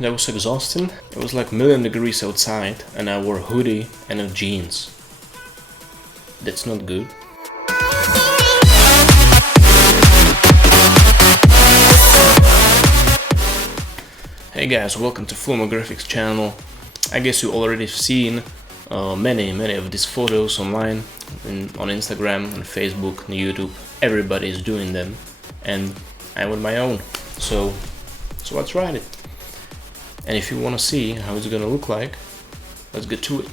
that was exhausting. It was like 1,000,000 degrees outside and I wore a hoodie and a jeans. That's not good. Hey guys, welcome to Fulmo GraphiX channel. I guess you already seen many of these photos online, on Instagram, on Facebook, on YouTube. Everybody is doing them, and I want my own. So I tried it. And if you want to see how it's gonna look like, let's get to it.